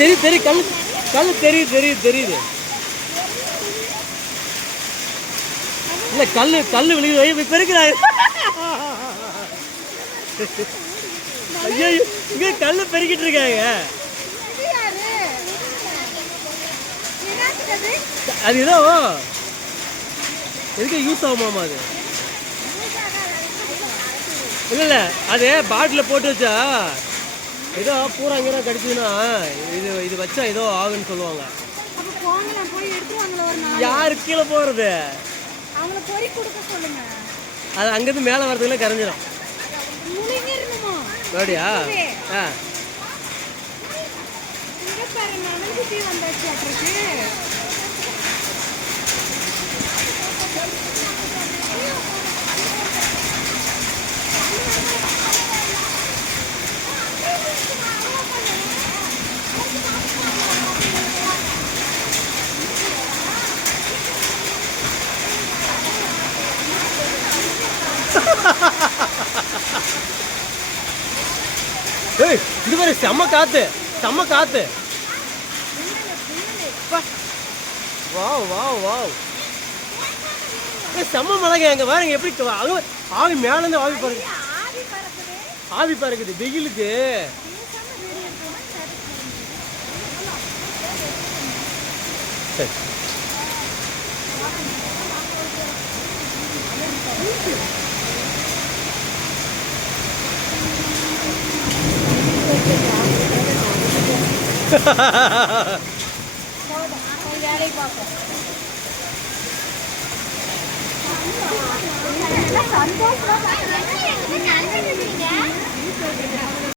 தெரியுது தெரியுது கல் கல் தெரியுது தெரியுது தெரியுது. இல்லை கல் கல் விழுகுது இப்போ பெருக்கிறாங்க. ஐயோ இங்கே கல் பெருக்கிட்டு இருக்காங்க. அது ஏதோ எதுக்கு யூஸ் ஆகுமாமா அது? இல்லை இல்லை அது பாட்டில் போட்டு வச்சா ஏதோ பூரா இங்கே கடிச்சதுன்னா இது இது வச்சா ஏதோ ஆகுன்னு சொல்லுவாங்க. யாரு கீழே போகிறது? அது அங்கேருந்து மேலே வரதுக்குள்ள கரைஞ்சிடும். அப்படியா? ஆ ஏய் இது மாதிரி செம்ம காத்து செம்ம காத்து. வாவ் வாவ் வாவ் செம்ம மழைங்க. அங்கே பாருங்க எப்படி ஆவி மேலேருந்து ஆவி பறக்கு. ஆவி பறக்குது வெயிலுக்கு. சரி வேலை பார்ப்போம். சந்தோஷமா